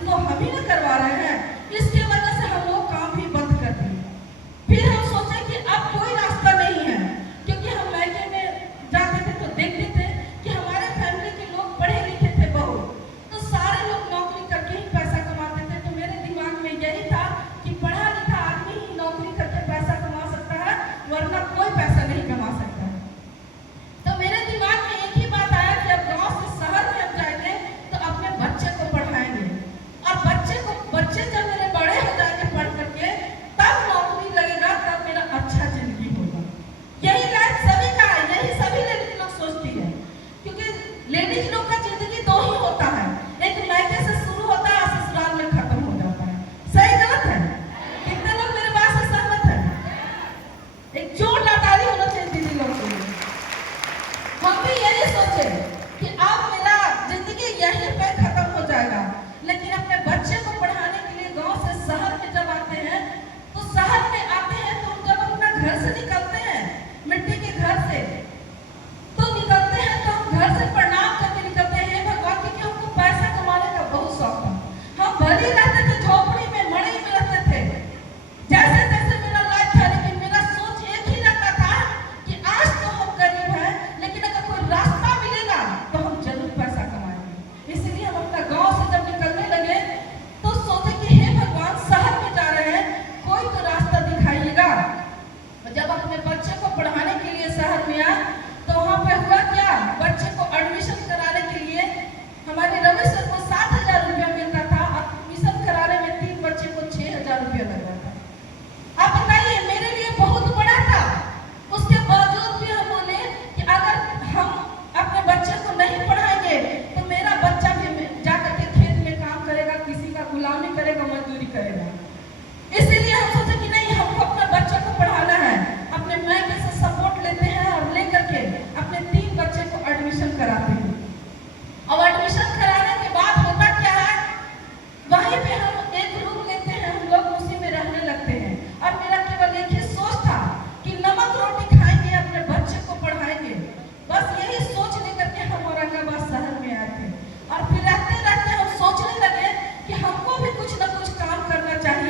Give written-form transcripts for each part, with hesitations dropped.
तो हम ही ना करवा रहे हैं। इसकी वजह से हम लोग काम भी बंद कर दिए। फिर हम सोचे कि अब कोई रास्ता नहीं है, क्योंकि हम मायके में जाते थे तो देखते थे कि हमारे फैमिली के लोग पढ़े लिखे थे बहुत, तो सारे लोग नौकरी करके ही पैसा कमाते थे। तो मेरे दिमाग में यही था कि पढ़ा लिखा आदमी ही नौकरी करके पैसा कमा सकता है, वरना कोई पैसा नहीं कमा सकता है। तो मेरे दिमाग में एक ही बात आया कि अब गांव से शहर में हम जाएंगे तो अपने बच्चे को पढ़ाएंगे, और बच्चे जब मेरे बड़े हो जाएंगे पढ़ करके, तब नौकरी लगेगा, तब मेरा अच्छा जिंदगी होगा। यही लाइफ सभी का है, यही सभी लेडीज लोग सोचती है, क्योंकि लेडीज लोग का जिंदगी दो ही होता है, एक मायके से शुरू होता है और ससुराल में खत्म हो जाता है। सही गलत है? कितने लोग मेरे बात से सहमत है? एक जोरदार ताली होना चाहिए दीदी लोग के लिए। हम भी यही सोचे कि अब मेरा जिंदगी यहीं पे खत्म हो जाएगा, लेकिन अपने बच्चे को पढ़ाने के लिए गांव से शहर में जब आते हैं, तो शहर में आते हैं तो जब अपना घर से निकलते हैं, मिट्टी के घर से तो निकलते हैं, तो हम घर से प्रणाम करके निकलते हैं, हे भगवान, क्योंकि हमको पैसा कमाने का बहुत शौक था। हम भले रहते थे झोपड़ी में, मड़ई में रहते थे, जैसे तैसे मेरा लाइफ था, लेकिन मेरा सोच एक ही रहता था कि आज तो हम गरीब हैं, लेकिन अगर कोई रास्ता मिलेगा तो हम जरूर पैसा कमाएंगे। इसलिए हम अपना गांव से जब निकलने लगे तो सोचे कि हे भगवान, शहर में जा रहे हैं, कोई तो रास्ता दिखाइएगा। जब अपने बच्चे को पढ़ाने के लिए शहर में आए तो वहाँ पे हुआ क्या, बच्चे को एडमिशन कराने के लिए हमारे रवि सर को 7,000 रुपया मिलता था, एडमिशन कराने में 3 बच्चे को 6,000 रुपया लग रहा था। आप बताइए, मेरे लिए बहुत बड़ा था। उसके बावजूद भी हम बोले कि अगर हम अपने बच्चे को नहीं पढ़ाएंगे तो मेरा बच्चा भी जाकर के खेत में काम करेगा, किसी का गुलामी करेगा, मजदूरी करेगा। इसीलिए हम सोचे कि नहीं, हमको अपने बच्चे को पढ़ाना है। अपने मायके से सपोर्ट लेते हैं और लेकर के अपने 3 बच्चे को एडमिशन कराते हैं। और एडमिशन कराने के बाद होता क्या है, वहीं पे हम एक रूम लेते हैं, हम लोग उसी में रहने लगते हैं। और मेरा केवल एक ही सोच था कि नमक रोटी खाएंगे, अपने बच्चे को पढ़ाएंगे। बस यही सोच लेकर के हम औरंगाबाद शहर में आए थे। और फिर रहते रहते हम सोचने लगे कि हमको भी कुछ न कुछ काम करना चाहिए,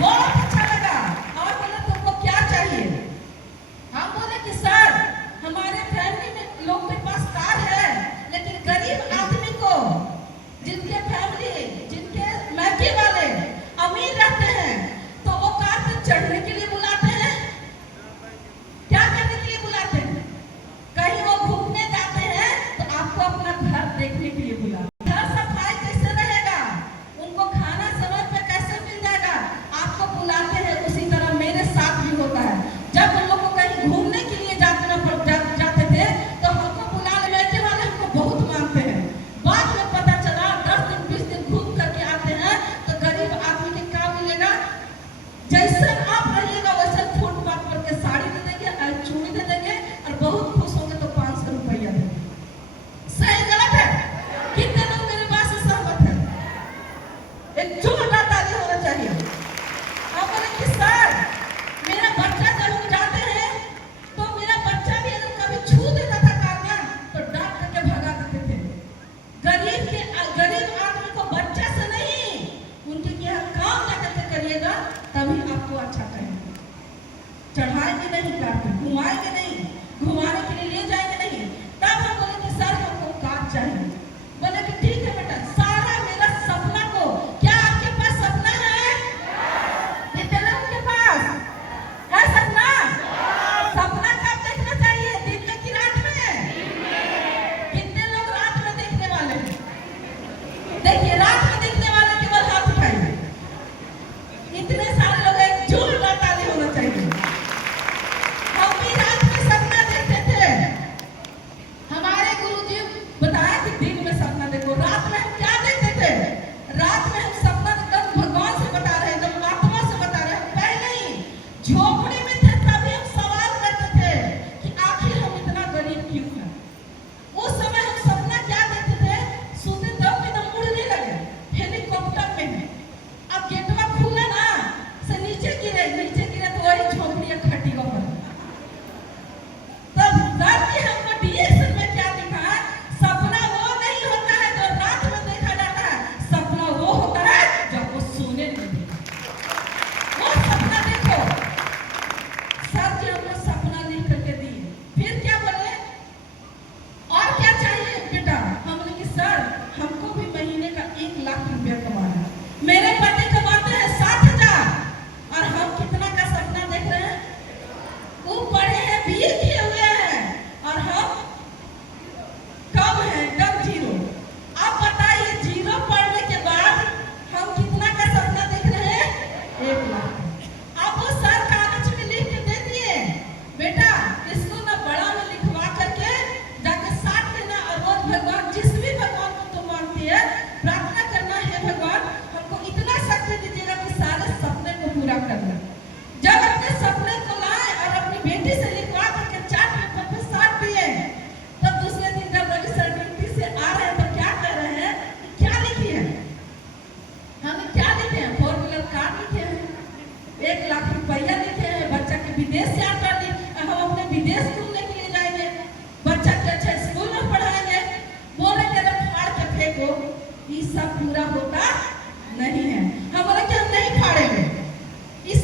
बहुत अच्छा लगा। और बोले तुमको क्या चाहिए? हम बोले कि सर हमारे फैमिली में लोग के पास कार है, लेकिन गरीब आदमी को, जिनके फैमिली, जिनके मैके वाले अमीर रहते हैं, तो वो कार पे चढ़ने के लिए बुलाते हैं। क्या करने के लिए बुलाते हैं? कहीं वो घूमने जाते हैं तो आपको अपना घर देखने के लिए बुलाते हैं। घर सफाई कैसे रहेगा, उनको खाना समय पे कैसे मिल जाएगा, आपको बुलाते हैं। उसी तरह मेरे साथ भी होता है। जब उन लोग को कहीं घूमने के लिए जाते थे तो हमको बुला लेने वाले हमको बहुत मानते हैं। बाद में पता चला 10 दिन 20 दिन घूम करके आते हैं तो गरीब आदमी के क्या मिलेगा? जैसे आप रहिएगा वैसे फुटपाथ पर के साड़ी दे देंगे और चूड़ी दे देंगे, और बहुत खुश होंगे तो 500 रुपया देंगे। सही गलत है? कितने लोग मेरे बात से सहमत हैं? एक जोरदार ताली होना चाहिए। आप बोले कि सर मेरा बच्चा जब हम जाते हैं तो मेरा बच्चा भी अगर कभी छू देता था कार ना तो डांट करके भगा देते थे। गरीब आदमी को बच्चा से नहीं, उनके क्या काम जाकर के करिएगा तभी आपको अच्छा कहेंगे। चढ़ाएंगे नहीं कार पे, घुमाएंगे नहीं, घुमाने के लिए ले जाएंगे नहीं। तब हम बोले कि सर हमको कार चाहिए। बोले कि ठीक है बेटा, सारा मेरा सपना को, क्या आपके पास सपना है? कितने लोगों के पास है सपना? सपना कब देखना चाहिए, दिन में कि रात में? कितने लोग रात में देखने वाले हैं? देखिए रात में देखने वाले केवल हाथ उठाइए। इतने सारे लोग, एक जोरदार ताली होना चाहिए। हम भी रात में सपना देखते थे। हमारे गुरुजी बताया कि दिन में सपना देखो, रात में हम क्या देखते थे? रात में हम सपना एकदम भगवान से बता रहे हैं, एकदम आत्मा से बता रहे हैं। पहले ही झोपड़ी में थे तभी हम सवाल करते थे कि आखिर हम इतना गरीब क्यों हैं। उस समय हम सपना क्या देखते थे? सोते दम एकदम उड़ने लगे, हेलीकॉप्टर में है। अब गेटवा खुला ना से नीचे गिरे तो वही झोपड़ी या खटिया पर। तब सर जी हमको डीएक्शन में क्या दिखा है? सपना वो नहीं होता है जो रात में देखा जाता है, सपना वो होता है जब वो सोने में देखा। वो सपना देखो। सर जी हमको सपना लिख करके दिए। फिर क्या बोले? और क्या चाहिए बेटा? हमने कि सर हमको भी महीने का 1 लाख रुपया कमाना है। मेरे पति कमाते हैं 60,000 और हम कितना का सपना देख रहे हैं? वो पढ़े हैं, बीए किए हुए हैं, और हम कम हैं, कम जीरो। अब बताइए जीरो पढ़ने के बाद हम कितना का सपना देख रहे हैं? 1 लाख। अब वो सर कागज में लिख के दे दिए, बेटा इसको ना बड़ा में लिखवा करके जाके साथ लेना, और रोज भगवान, जिस भी भगवान को तुम मानती है, प्रार्थना करना है भगवान हमको इतना शक्ति दीजिएगा कि सारे सपने को पूरा करना। जब अपने सपने को लाए और अपनी बेटी से लिखवा करके चार्ट पेपर पे साथ दिए, तब दूसरे दिन जब रजिस्टर ड्यूटी से आ रहे हैं तो क्या कर रहे हैं? क्या लिखी है? हमने क्या लिखे हैं? 4 व्हीलर कार लिखे हैं, 1 लाख रुपया लिखे हैं, बच्चा के विदेश यात्रा हम अपने विदेश घूमने के लिए जाएंगे, बच्चा के अच्छा स्कूल में पढ़ाएंगे। बोले कि अगर फाड़ के फेंको, ये सब पूरा होता नहीं है। हम बोले कि हम नहीं फाड़ेंगे। इस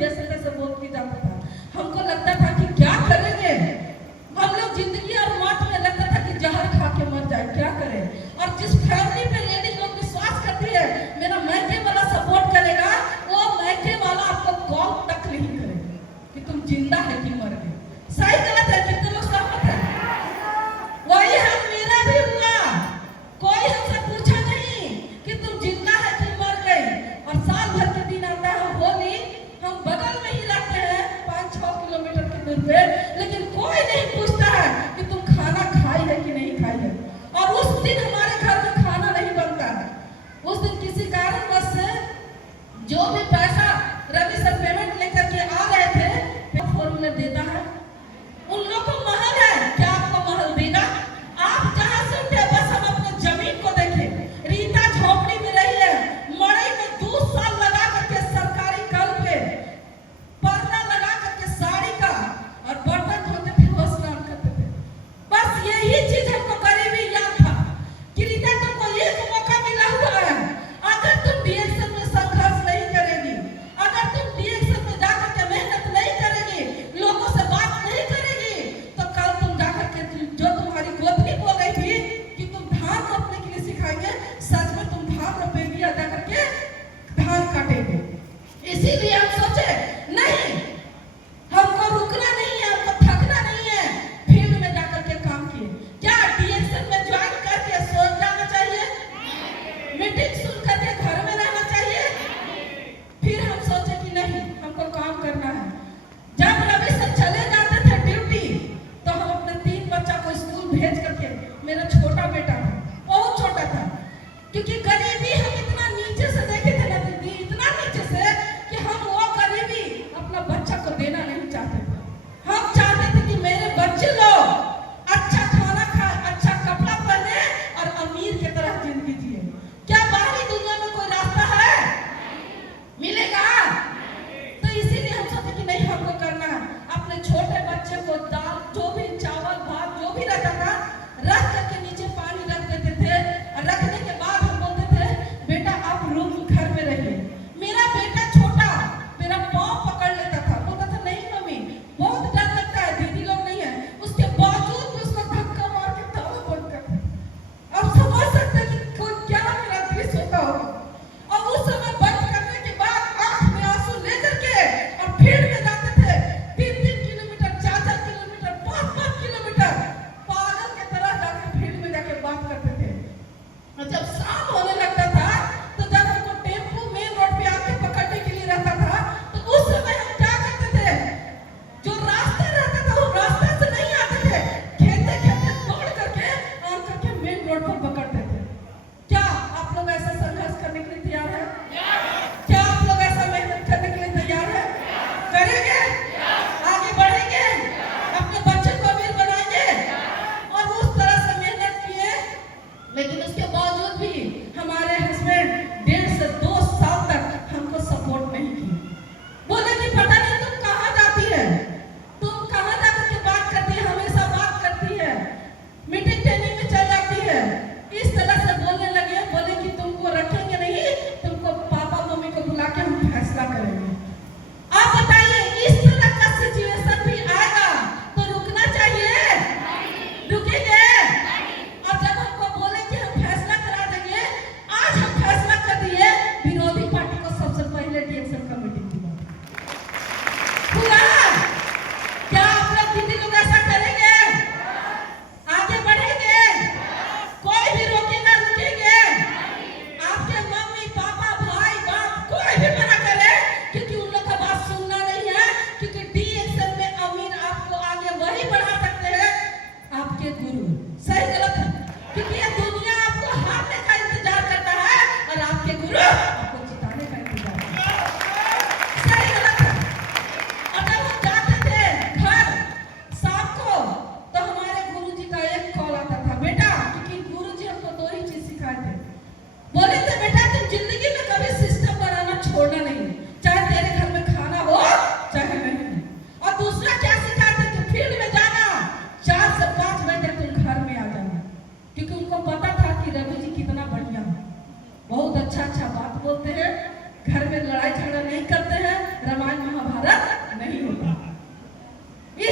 जैसे तैसे बोल के जाता था। हमको लगता था कि क्या करेंगे हम लोग, जिंदगी और मौत में लगता था कि जहर खा के मर जाए, क्या करें। और जिस फैमिली पे लेडीज लोग विश्वास करती है मेरा मैके वाला सपोर्ट करेगा, वो मैके वाला आपको कॉल तक नहीं करेगा कि तुम जिंदा है कि मर गए। सही गलत है, कितने लोग सहमत है? वही हम मेरा भी हुआ, कोई हमसे पूछा नहीं कि तुम जिंदा है कि मर गए। और साल भर के दिन आता है होली, हम बगल में ही रहते हैं 5-6 किलोमीटर की दूर पे, लेकिन कोई नहीं पूछता है कि तुम खाना खाई है कि नहीं खाई है। और उस दिन हमारे घर में खाना नहीं बनता है। उस दिन किसी कारणवश से जो भी पैसा रवि सर पेमेंट लेकर के आ रहे थे, फॉर्मूला देता है, उन लोग को महल है, क्या आपको महल देगा? आप जहां से उठे बस हम अपने जमीन को देखें। रीता झोपड़ी में रही है, मड़ई में 2 साल लगा करके सरकारी कल पे पर्दा लगा करके साड़ी का, और बर्तन धोते थे, वो स्नान करते थे। बस यही चीज हमको गरीबी याद था कि रीता तुमको एक मौका मिला हुआ है, अगर तुम डीएक्शन में संघर्ष नहीं करेगी, अगर तुम डीएक्शन में जाकर के मेहनत नहीं करेगी, लोगों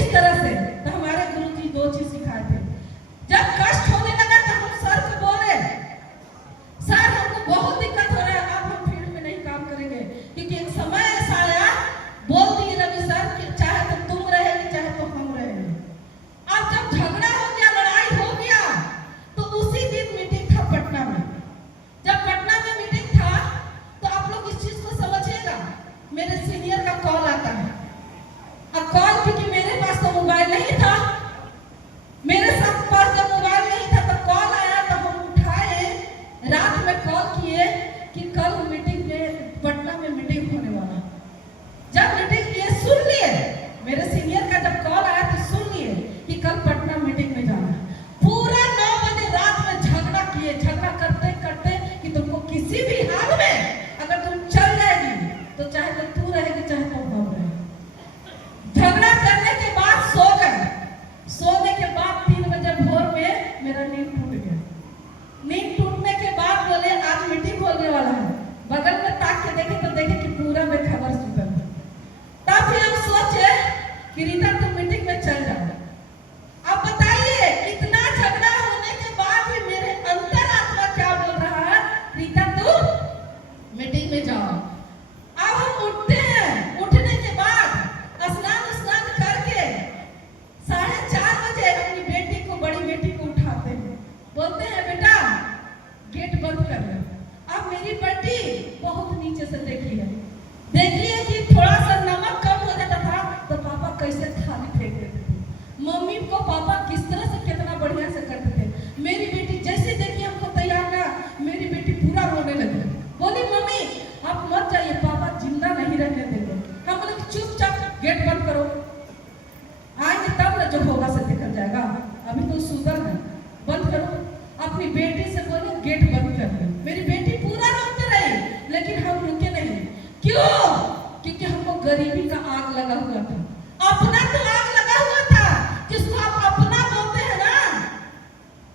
इस तरह से। तो हमारे गुरुजी दो चीज सिखाए थे। जब कष्ट होने लगा तो हम सर को बोले, सर हमको बहुत दिक्कत हो रहा है, अब हम फील्ड में नहीं काम करेंगे, क्योंकि एक समय ऐसा आया, बोल दिए रवि सर कि चाहे तो तुम रहेगी चाहे तो हम रहेंगे। अब जब झगड़ा हो गया, लड़ाई हो गया, तो उसी दिन मीटिंग था पटना में। जब पटना में मीटिंग था तो आप लोग इस चीज को समझिएगा, मेरे सीनियर का कॉल आता है। अब कॉल, क्योंकि मेरे पास तो मोबाइल नहीं था, मेरे साथ पास जब मोबाइल नहीं था तो कॉल आया, तो हम उठाए, रात में कॉल किए कि कल मीटिंग में पटना में मीटिंग होने वाला। जब मीटिंग ये सुन लिए, मेरे सीनियर का जब कॉल आया तो सुन लिए कि कल पटना मीटिंग में जाना है। पूरा 9 बजे रात में झगड़ा किए, झगड़ा करते करते कि तुमको किसी भी हाल में अगर तुम चल जाएगी तो चाहे तो तू रहेगी चाहे तो हम रहेंगे। झगड़ा करने के बाद सो गए। सोने के बाद 3 बजे भोर में मेरा नींद टूट गया। नींद टूटने के बाद बोले आज मीटिंग होने वाला है। बगल में ताक के देखे तो देखे कि पूरा में खबर सुतल। तब फिर हम सोचे कि रीता तुम मीटिंग में चल जाओ। अब बताइए, इतना झगड़ा होने के बाद भी मेरे अंतरात्मा क्या बोल रहा है, रीता तू मीटिंग में जाओ। अब हम उठते हैं, उठने के बाद स्नान करके 4:30 बजे अपनी बेटी को, बड़ी बेटी को उठाते हैं, बोलते हैं बेटा गेट बंद कर लो। अब मेरी बेटी बहुत नीचे से देखिए कि थोड़ा सा नमक कम हो जाता था तो पापा कैसे थाली फेंक देते थे, मम्मी को पापा किस तरह से कितना बढ़िया से करते थे। मेरी बेटी जैसे देखिए हमको तैयार ना, मेरी बेटी पूरा रोने लगी, बोली मम्मी आप मत जाइए, पापा जिंदा नहीं रहने देंगे। हम बोले चुपचाप गेट बंद करो, आएंगे तब ना जो होगा से निकल जाएगा, अभी तो सुधर है, बंद करो। अपनी बेटी से बोलो गेट बंद कर दो। मेरी बेटी पूरा रोते रही, लेकिन हम रुके नहीं। क्यों? क्योंकि हमको गरीबी का आग लगा हुआ था। अपना तो आग लगा हुआ था, जिसको आप अपना बोलते हैं ना,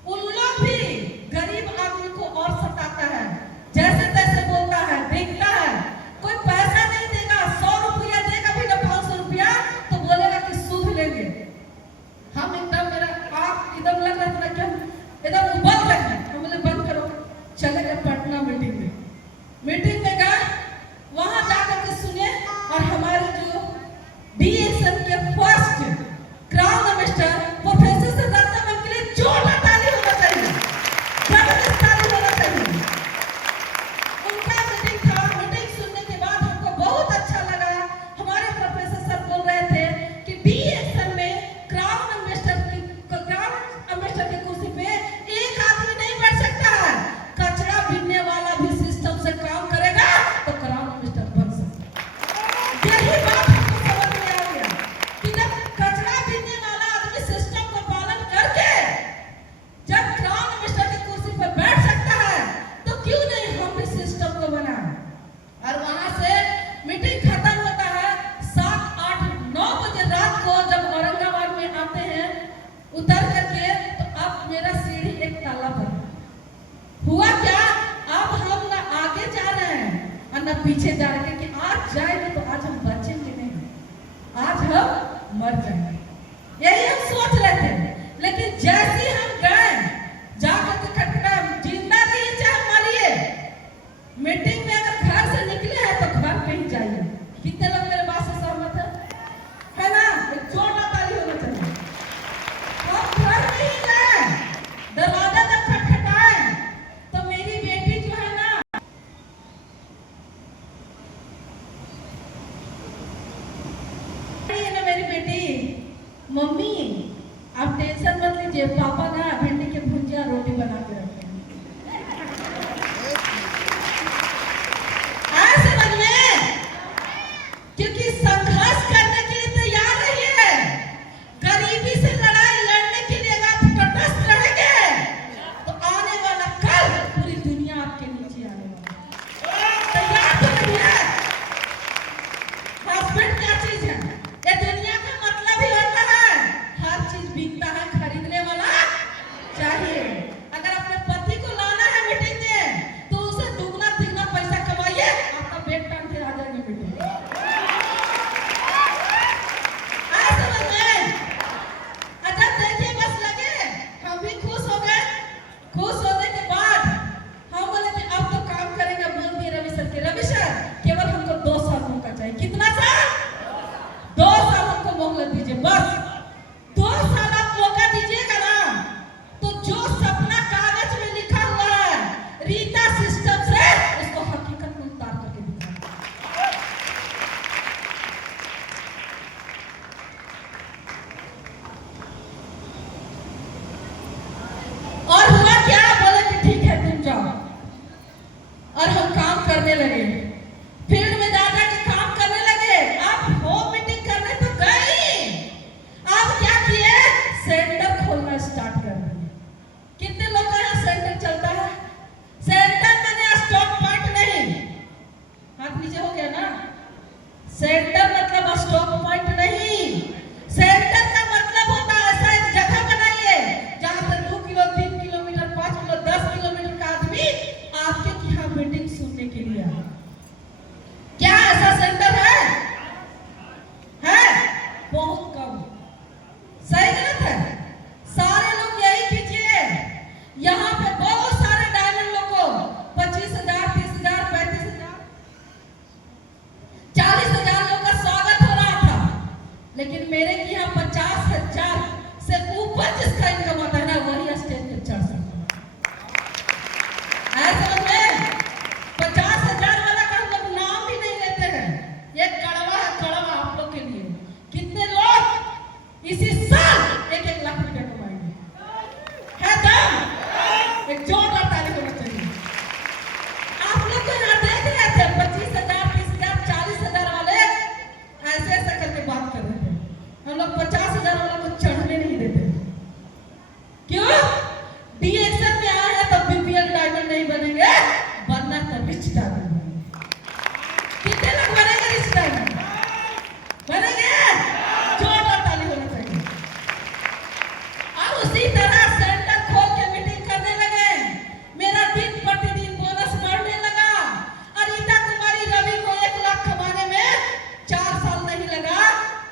उन लोग भी गरीब आदमी को और सताता है, जैसे तैसे बोलता है, देखता है। कोई पैसा नहीं देगा, 100 रुपया देगा भी ना 500 रुपया, तो बोलेगा कि सूद लेंगे। हम एकदम, मेरा आग एकदम लग रहा था कि एकदम उबल गए। हम बोले बंद करो, चले गए पटना मीटिंग में। मीटिंग में गए, वहां जाकर के सुने, और हमारे जो डीएसएन के फर्स्ट क्राउन मिनिस्टर प्रोफेसर से रत्नम के लिए जोरदार ताली होना चाहिए, जबरदस्त ताली होना चाहिए। उनका मीटिंग था। मीटिंग सुनने के बाद हमको बहुत अच्छा लगा। हमारे प्रोफेसर सर बोल रहे थे कि डीएसएन में क्राउन मिनिस्टर की कुर्सी पे एक आदमी नहीं बैठ सकता है, कचरा बीनने वाला भी सिस्टम से काम करेगा तो क्राउन मिनिस्टर बन सकता है। यही बात हमको समझ में आ गया कि जब कचरा बीनने वाला आदमी सिस्टम को पालन करके जब क्राउन मिनिस्टर की कुर्सी पर बैठ सकता है, तो क्यों नहीं हम भी सिस्टम को बनाएं। और वहां से मीटिंग खत्म होता है 7, 8, 9 बजे रात को। जब औरंगाबाद में आते हैं उतर करके, तो अब मेरा सीढ़ी एक ताला पर हुआ। क्या अब हम ना आगे जा रहे हैं और ना पीछे जा रहे हैं, कि आज जाएंगे तो आज हम बचेंगे नहीं, आज हम मर जाएंगे, यही हम सोच रहे थे। लेकिन जैसे हम गए, जाकर के खटका, जिंदा रहिए चाहे मरिए, मीटिंग में अगर घर से निकले हैं तो घर पे ही जाइए। कितने लोग मेरे बात से सहमत है ना? एक जोरदार ताली होना चाहिए। हम घर में ही गए, दरवाजा जब खटखटाए तो मेरी बेटी जो है ना, मेरी बेटी, मम्मी आप टेंशन मत लीजिए, पापा ना भिंडी के भुजिया रोटी बना के रखे हैं। आए समझ में? क्योंकि संघर्ष करने के लिए तैयार रहिए। गरीबी से लड़ाई लड़ने के लिए अगर आप तटस्थ रहेंगे तो आने वाला कल पूरी दुनिया आपके नीचे आने वाला है। तैयार तो रहिए। हस्बैंड क्या चीज है? ये दुनिया का मतलब ही होता है, हर चीज बिकता है, खरीदने वाला बहुत कम। सही गलत है? सारे लोग यही कीजिए। यहाँ पे बहुत सारे डायमंड लोग को 25,000, 30,000, 35,000, 40,000 लोग का स्वागत हो रहा था, लेकिन मेरे की यहाँ 50,000 से ऊपर जिसका इनकम आता है ना, वही स्टेज पे चढ़ सकता है। ऐसा में 50,000 वाला का हम लोग नाम भी नहीं लेते हैं। ये कड़वा है, कड़वा आप लोग के लिए। कितने लोग इसी साल 1-1 लाख रुपया कमाएंगे? है दम? एक जोरदार ताली होना चाहिए। आप लोग तो यहाँ देख रहे थे 25,000, 30,000, 40,000 वाले ऐसे ऐसा करके बात कर रहे थे। हम लोग 50,000 वाला को चढ़ने नहीं देते। क्यों? डीएक्सएल में आए हैं तो बीपीएल डायमंड नहीं बनेंगे, बनना तो रिच डायमंड बनेंगे। कितने लोग बनेंगे रिच डायमंड? बनेंगे? जोरदार ताली होना चाहिए। और उसी तरह सेंटर खोल के मीटिंग करने लगे। मेरा दिन प्रतिदिन बोनस बढ़ने लगा। और रीता कुमारी रवि को 1 लाख कमाने में 4 साल नहीं लगा,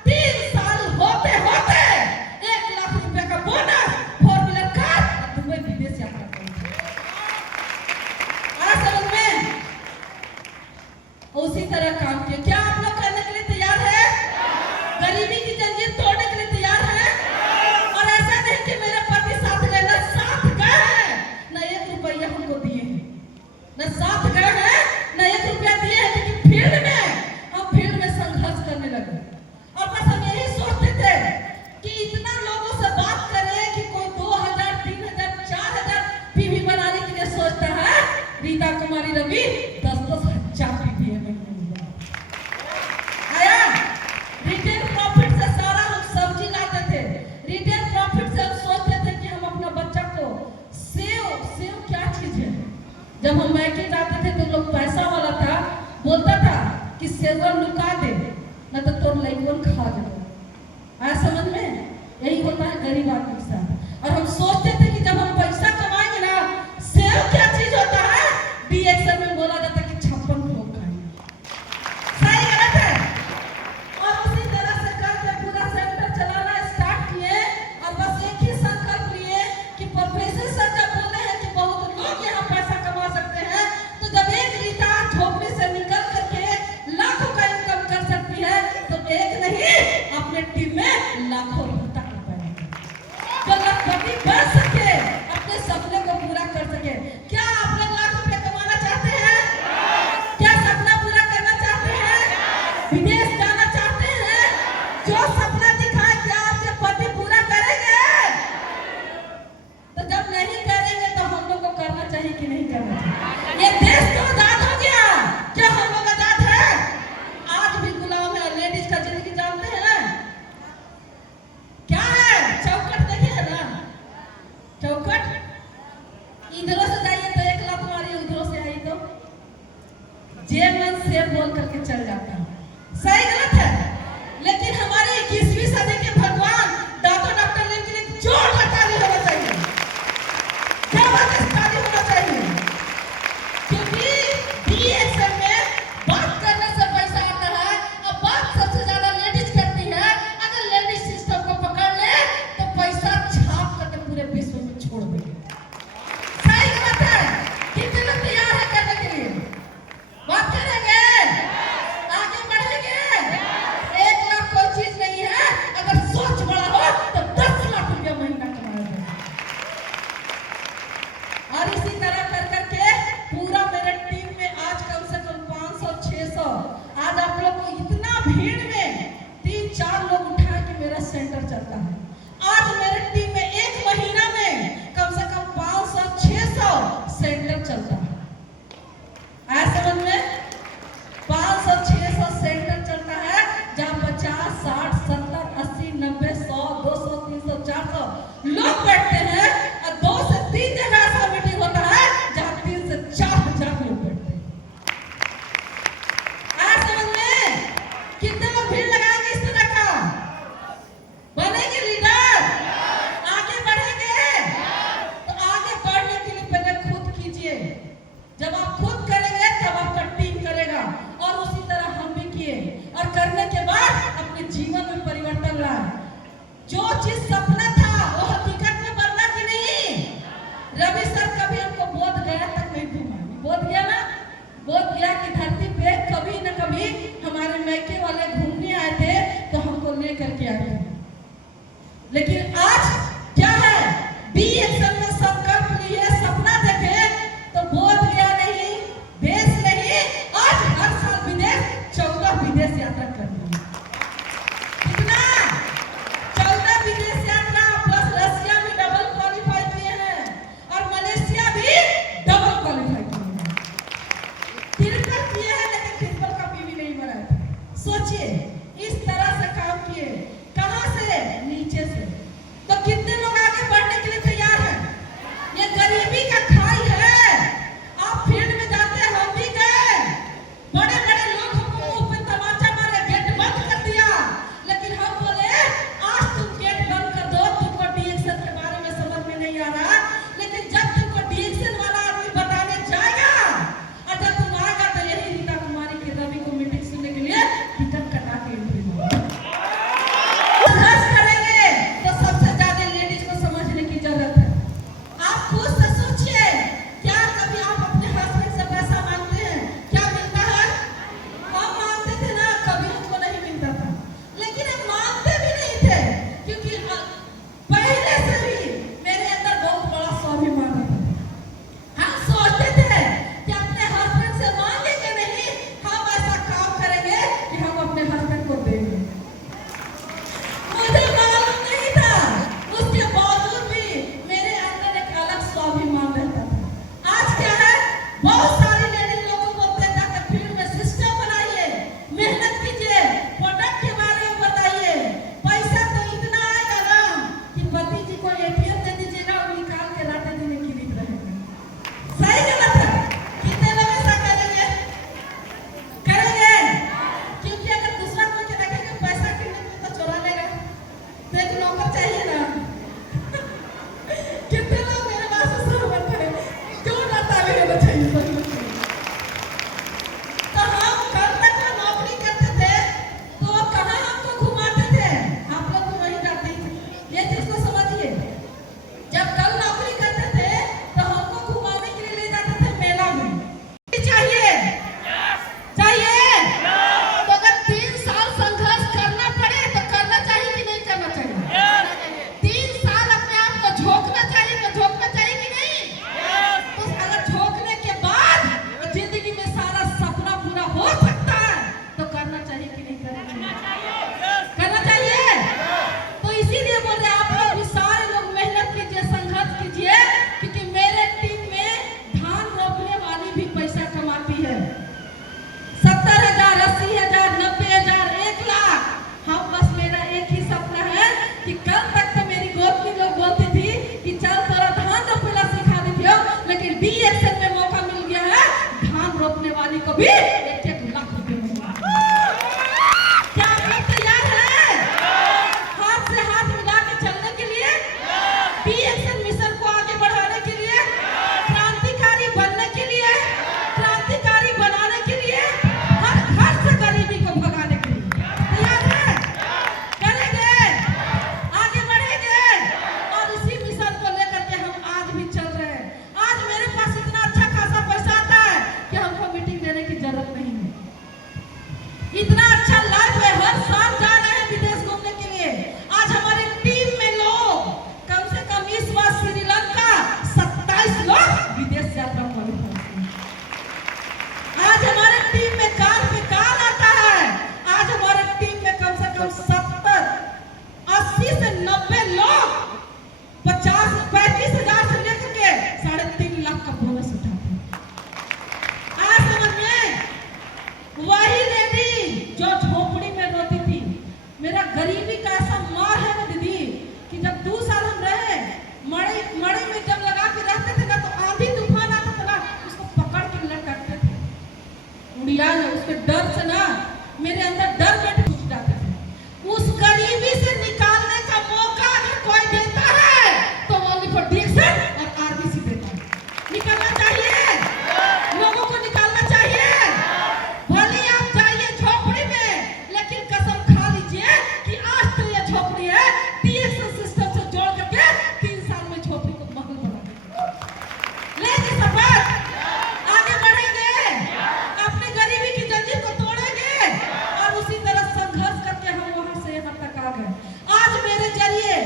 3 साल होते होते 1 लाख रुपए का बोनस, 4 व्हीलर कार और दुबई विदेश यात्रा करते। आ समझ में? उसी तरह काम किया। क्या आप लोग करने के लिए तैयार है? गरीबी की जंजीर तोड़ने के लिए तैयार है? और ऐसा नहीं कि मेरे पति साथ गए, ना साथ गए हैं, ना 1 रुपया हमको दिए हैं, ना साथ गए हैं, ना 1 रुपया दिए हैं, लेकिन फील्ड में संघर्ष करने लगे। और बस हम यही सोचते थे कि इतना लोगों से बात करें कि कोई 2,000, 3,000, 4,000 पीवी बनाने के लिए सोचता है। रीता कुमारी रवि 10-10 हजार पीवी है महीने। आया रिटेल प्रॉफिट से सारा हम सब्जी लाते थे। रिटेल प्रॉफिट से हम सोचते थे कि हम अपना बच्चा को सेव क्या चीज है। जब हम मैके जाते थे तो लोग पैसा वाला था, बोलता था कि सेव लुका दे, ना तो तोर लइकन खा जाओ। आया समझ में? यही होता है गरीब आदमी के साथ। और हम सोचते थे कि जब हम पैसा कमाएंगे ना, सेव क्या चीज होता है? डीएक्सएल में बोला जाता है कि 56 लोग खाएंगे। सही गलत है? और उसी तरह से करके पूरा सेंटर चलाना स्टार्ट किए। और बस एक ही संकल्प लिए कि प्रोफेसर सर जब बोले हैं कि बहुत लोग यहाँ पैसा कमा सकते हैं, तो जब एक रीता झोपड़ी से निकल करके लाखों का इनकम कर सकती है, तो एक नहीं अपने टीम में लाखों रीता कर पाएंगे, जो लखपति बन सके, अपने सपने को पूरा कर सके। क्या आप लोग लाख रुपए कमाना चाहते हैं? क्या सपना पूरा करना चाहते हैं? विदेश जाना चाहते हैं? जो सपना दिखाए क्या आपके पति पूरा करेंगे? तो जब नहीं करेंगे तो हम लोग को करना चाहिए कि नहीं करना चाहिए? ये देश तो आजाद हो गया, क्या हम लोग आजाद है? आज भी गुलाम है। लेडीज का जिंदगी जानते हैं क्या है? चौखट देखिए है ना, चौखट। इधरों से जाइए तो 1 लाख मारिए, उधरों से आई तो जे मन से बोल करके चल जाता है। सही गलत है? लेकिन हमारे 21वीं सदी के भगवान डॉक्टर लेन के लिए जोरदार ताली होना चाहिए, जबरदस्त ताली होना चाहिए। क्योंकि डीएक्सएल में बात करने से पैसा आता है, और बात सबसे ज्यादा लेडीज करती है। अगर लेडीज सिस्टम को पकड़ ले तो पैसा छाप करके पूरे विश्व में छोड़ देंगे। सही गलत है? कितने लोग तैयार है करने के लिए? बात करेंगे, आगे बढ़ेंगे। 1 लाख कोई चीज नहीं है। अगर सोच बड़ा हो तो 10 लाख रुपया महीना कमाया जाए। और इसी तरह कर करके पूरा मेरे टीम में आज कम से कम 500-600। आज आप लोग को इतना भीड़ में 3-4 लोग उठा के मेरा सेंटर चलता है। आज मेरे टीम में 1 महीना में कम से कम 500-600 सेंटर चलता है। आया समझ में? 500-600 सेंटर चलता है, जहाँ 50, 60, 70, 80, 90, 100, 200, 300, 400 लोग बैठते हैं। और 2 से 3 जगह ऐसा मीटिंग होता है जहाँ 3 से 4,000 लोग बैठते हैं। आया समझ में? कितने लोग भीड़ लगाएंगे इस तरह का? बनेंगे लीडर? लेकिन आज क्या है, बी एक्शन में संकल्प लिए, सपना देखे तो बोध गया नहीं, देश नहीं, आज हर साल विदेश 14 विदेश यात्रा कर रही है। कितना 14 विदेश यात्रा, प्लस रशिया में डबल क्वालिफाई किए हैं और मलेशिया भी डबल क्वालिफाई किए हैं। ट्रिपल किए हैं लेकिन ट्रिपल का भी नहीं बनाया था। सोचिए इस तरह से काम किए, कहां से, नीचे से। तो कितने लोग आगे बढ़ने के लिए तैयार हैं? ये गरीबी का खाई है। आप फील्ड में जाते हैं, हम भी गए, बड़े बड़े लोग हमको मुंह पे तमाचा मारे, गेट बंद कर दिया, लेकिन हम बोले आज तुम गेट बंद कर दो, तुमको डीएक्शन के बारे में समझ में नहीं आ रहा, लेकिन जब तुमको डीएक्शन वाला आदमी बताने जाएगा और जब तुम आएगा तो यही रीता कुमारी के रवि को मीटिंग सुनने के लिए टिकट कटा के एंट्री होगा। संघर्ष करेंगे तो सबसे ज्यादा लेडीज को समझने की जरूरत है। आप खुद से सोचिए, क्या कभी आप अपने हस्बैंड से पैसा मांगते हैं? क्या मिलता है? हम मांगते थे ना, कभी हमको नहीं मिलता था, लेकिन हम मांगते भी नहीं थे, क्योंकि पहले से ही मेरे अंदर बहुत बड़ा स्वाभिमान था। हम सोचते थे कि अपने हस्बैंड से मांगेंगे नहीं, हम ऐसा काम करेंगे कि हम अपने हस्बैंड को देंगे। मुझे मालूम नहीं था, उसके बावजूद भी मेरे अंदर एक अलग स्वाभिमान रहता था। आज क्या है, बहुत सारी लेडीज लोगों को बोलते हैं जाकर फील्ड में सिस्टम बनाइए, मेहनत कीजिए, प्रोडक्ट के बारे में बताइए, पैसा तो इतना आएगा ना कि पति जी को एटीएम दे दीजिएगा, वो निकाल के रातें दिन खरीद रहेगा। सही गलत है? कितने लोग ऐसा करेंगे? करेंगे? क्योंकि अगर दूसरा कोई के देखेगा पैसा गिरने में तो चुरा लेगा, तो एक नौकर चाहिए ना। कितने लोग मेरे बात से सहमत हैं? क्यों ना ताली देना चाहिए सभी लोग को? तो हम कल तक जो नौकरी करते थे तो वो कहाँ हमको घुमाते थे? आप लोग भी वही जाते ही थे। ये चीज को समझिए, जब कल नौकरी करते थे तो हमको घुमाने के लिए ले जाते थे मेला में। चाहिए चाहिए तो अगर 3 साल संघर्ष करना पड़े तो करना चाहिए कि नहीं करना चाहिए? 3 साल अपने आप को झोंकना चाहिए तो झोंकना चाहिए कि नहीं? तो अगर झोंकने के बाद जिंदगी में सारा सपना पूरा हो सकता है तो करना चाहिए कि नहीं करना चाहिए? करना चाहिए। तो इसीलिए बोल रहे आप लोग भी सारे लोग मेहनत कीजिए, संघर्ष कीजिए, क्योंकि मेरे टीम में धान रोपने वाली भी पैसा कमाती है। 70,000, 80,000, 90,000, 1 लाख। हम बस मेरा एक ही सपना है कि कल तक तो मेरी गोतनी लोग बोलती थी कि चल तोरा धान रोपना सिखा देती हो, लेकिन बी एक्शन में मौका मिल गया है, धान रोपने वाली को भी 1-1 लाख रुपए मिलेगा। क्या आप लोग तैयार हैं हाथ से हाथ मिला के चलने के लिए, बी एक्शन मिशन को आगे बढ़ाने के लिए, क्रांतिकारी बनने के लिए, क्रांतिकारी बनाने के लिए, हर घर से गरीबी को भगाने के लिए? तैयार है? करेंगे, आगे बढ़ेंगे और इसी मिशन को लेकर के हम आज भी चल रहे हैं। आज मेरे पास इतना अच्छा खासा पैसा आता है कि हमको मीटिंग देने की जरूरत नहीं है। इतना अच्छा लाइफ है, हर साल जा रहे हैं विदेश घूमने के लिए। आज हमारी टीम में लोग कम से कम इस बार श्रीलंका 27 लोग विदेश यात्रा क्वालिफाई किए। आज हमारे टीम में कार पे कार आता है। आज हमारे टीम में कम से कम 70, 80 से 90 लोग 35,000 से लेकर के 3.5 लाख का बोनस उठाते हैं। आज समझ में, वही लेडी जो झोपड़ी में रोती थी, मेरा गरीबी का ऐसा मार है ना दीदी कि जब 2 साल हम रहे मड़ई में जब लगा के रहते थे ना, तो आंधी तूफान आता था ना, उसको पकड़ के लटकते थे उड़िया में। उसके डर से ना मेरे अंदर डर बैठ उठ जाते थे। उस गरीबी से निकालने का मौका अगर कोई देता है तो ओनली फॉर डीएक्शन और आरबीसी देता है। निकलना चाहिए, लोगों को निकालना चाहिए। भले आप जाइए झोपड़ी में, लेकिन कसम खा लीजिए कि आज तो ये झोपड़ी है, डीएक्शन सिस्टम से जोड़ करके 3 साल में झोपड़ी को महल बना देंगे। लेंगे शपथ, आगे बढ़ेंगे, अपनी गरीबी की जंजीर को तोड़ेंगे और उसी तरह संघर्ष करके हम वहां से यहाँ तक आ गए। आज मेरे जरिए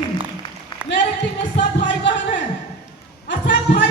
नहीं। मेरी टीम में सब भाई बहन है और सब भाई